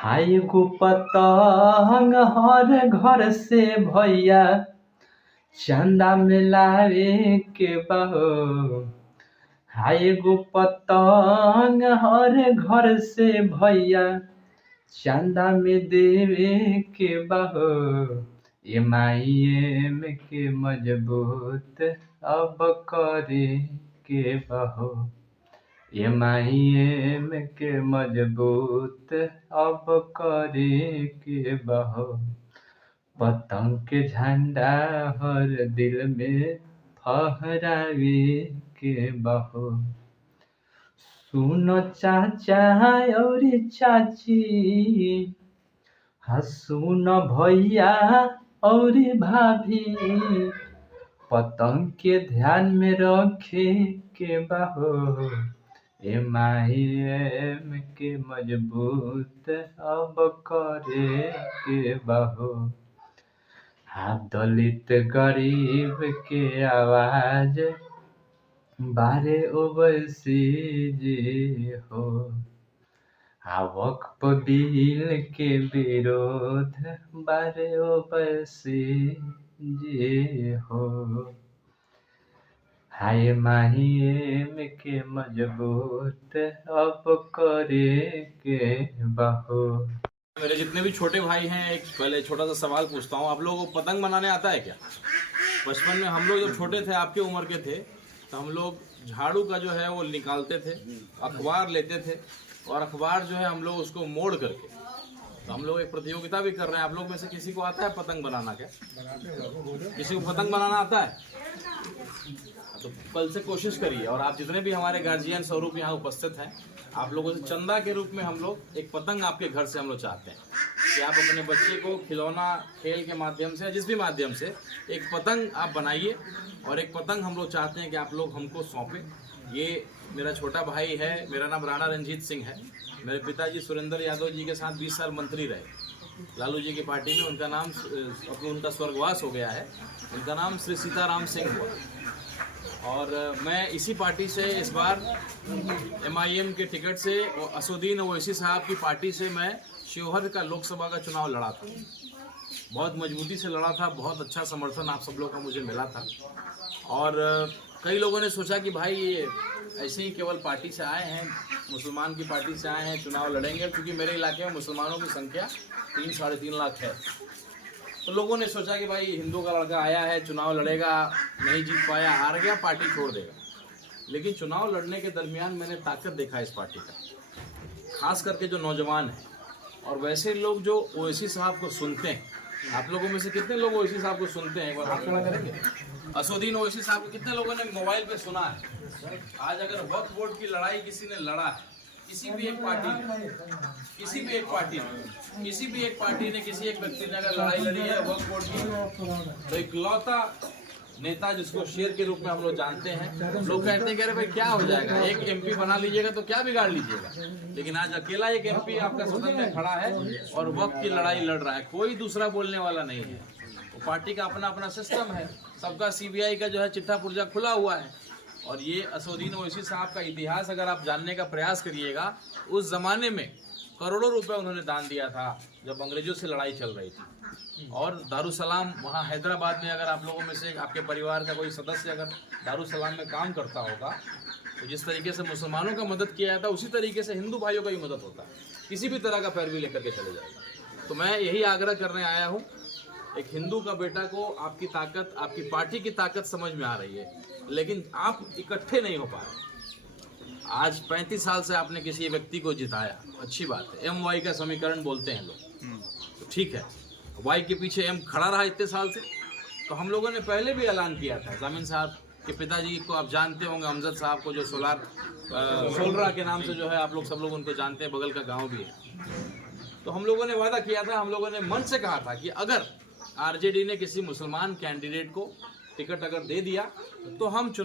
हाय गो पतंग हर घर से भैया चंदा में लावे के बहो। हाय गो पतंग हर घर से भैया चंदा में देवे के बहो। एम के मजबूत अब करे के बहो। एम के मजबूत अब करे के बहो। पतंग के झंडा हर दिल में फहरावे के बहो। सुनो चाचा और चाची, हाँ सुनो भैया और भाभी, पतंग के ध्यान में रखे के बहो। एम के मजबूत अब करे के बहो। हाँ दलित गरीब के आवाज बारे ओवैसी जी हो। हाँ वक्फ बिल के विरोध बारे ओवैसी जी हो। हाय एम के मजबूत अब करे के बहो। मेरे जितने भी छोटे भाई हैं, एक पहले छोटा सा सवाल पूछता हूँ, आप लोगों को पतंग बनाने आता है क्या? बचपन में हम लोग जब छोटे थे, आपके उम्र के थे, तो हम लोग झाड़ू का जो है वो निकालते थे, अखबार लेते थे और अखबार जो है हम लोग उसको मोड़ करके, तो हम लोग एक प्रतियोगिता भी कर रहे हैं। आप लोग में से किसी को आता है पतंग बनाना? क्या किसी को पतंग बनाना आता है? तो कल से कोशिश करिए। और आप जितने भी हमारे गार्जियन स्वरूप यहाँ उपस्थित हैं, आप लोगों से चंदा के रूप में हम लोग एक पतंग आपके घर से हम लोग चाहते हैं कि आप अपने बच्चे को खिलौना खेल के माध्यम से, जिस भी माध्यम से, एक पतंग आप बनाइए और एक पतंग हम लोग चाहते हैं कि आप लोग हमको सौंपें। ये मेरा छोटा भाई है, मेरा नाम राणा रंजीत सिंह है। मेरे पिताजी सुरेंद्र यादव जी के साथ 20 साल मंत्री रहे लालू जी की पार्टी में। उनका नाम उनका स्वर्गवास हो गया है, उनका नाम श्री सीताराम सिंह हुआ। और मैं इसी पार्टी से इस बार MIM के टिकट से असुद्दीन ओवैसी साहब की पार्टी से मैं शिवहर का लोकसभा का चुनाव लड़ा था। बहुत मजबूती से लड़ा था, बहुत अच्छा समर्थन आप सब लोग का मुझे मिला था। और कई लोगों ने सोचा कि भाई ये ऐसे ही केवल पार्टी से आए हैं, मुसलमान की पार्टी से आए हैं, चुनाव लड़ेंगे, क्योंकि मेरे इलाके में मुसलमानों की संख्या 3-3.5 लाख है। तो लोगों ने सोचा कि भाई हिंदू का लड़का आया है, चुनाव लड़ेगा, नहीं जीत पाया, हार गया, पार्टी छोड़ देगा। लेकिन चुनाव लड़ने के दरमियान मैंने ताकत देखा इस पार्टी का, खास करके जो नौजवान हैं और वैसे लोग जो ओवैसी साहब को सुनते हैं। आप लोगों में से कितने लोग ओवैसी साहब को सुनते हैं? एक बार हाथ खड़ा करेंगे। असुद्दीन ओवैसी साहब को कितने लोगों ने मोबाइल पे सुना है? आज अगर वक्फ बोर्ड की लड़ाई किसी ने लड़ा है, किसी भी एक पार्टी ने, किसी भी एक पार्टी ने किसी एक व्यक्ति ने अगर लड़ाई लड़ी है वक्फ बोर्ड की, तो इकलौता नेता जिसको शेर के रूप में हम लोग जानते हैं, लोग कहते हैं कि अरे भाई क्या हो जाएगा, एक MP बना लीजिएगा तो क्या बिगाड़ लीजिएगा। लेकिन आज अकेला एक MP आपका सदन में खड़ा है और वक्त की लड़ाई लड़ रहा है, कोई दूसरा बोलने वाला नहीं है। वो पार्टी का अपना अपना सिस्टम है, सबका CBI का जो है चिट्ठा पुर्जा खुला हुआ है। और ये असुद्दीन ओवैसी साहब का इतिहास अगर आप जानने का प्रयास करिएगा, उस जमाने में करोड़ों रुपए उन्होंने दान दिया था जब अंग्रेजों से लड़ाई चल रही थी। और दारुसलाम वहाँ हैदराबाद में, अगर आप लोगों में से आपके परिवार का कोई सदस्य अगर दारुसलाम में काम करता होगा, तो जिस तरीके से मुसलमानों का मदद किया जाता है उसी तरीके से हिंदू भाइयों का भी मदद होता है। किसी भी तरह का पैरवी लेकर के चले जाएगा। तो मैं यही आग्रह करने आया हूँ, एक हिंदू का बेटा को आपकी ताकत, आपकी पार्टी की ताकत समझ में आ रही है, लेकिन आप इकट्ठे नहीं हो पा रहे। आज 35 साल से आपने किसी व्यक्ति को जिताया, अच्छी बात है, MY का समीकरण बोलते हैं लोग, तो ठीक है। Y के पीछे M खड़ा रहा इतने साल से। तो हम लोगों ने पहले भी ऐलान किया था, जामिन साहब के पिताजी को आप जानते होंगे, अमजद साहब को, जो सोलरा के नाम से जो है आप लोग सब लोग उनको जानते हैं, बगल का गाँव भी है। तो हम लोगों ने वादा किया था, हम लोगों ने मन से कहा था कि अगर RJD ने किसी मुसलमान कैंडिडेट को टिकट अगर दे दिया तो हम चुनाव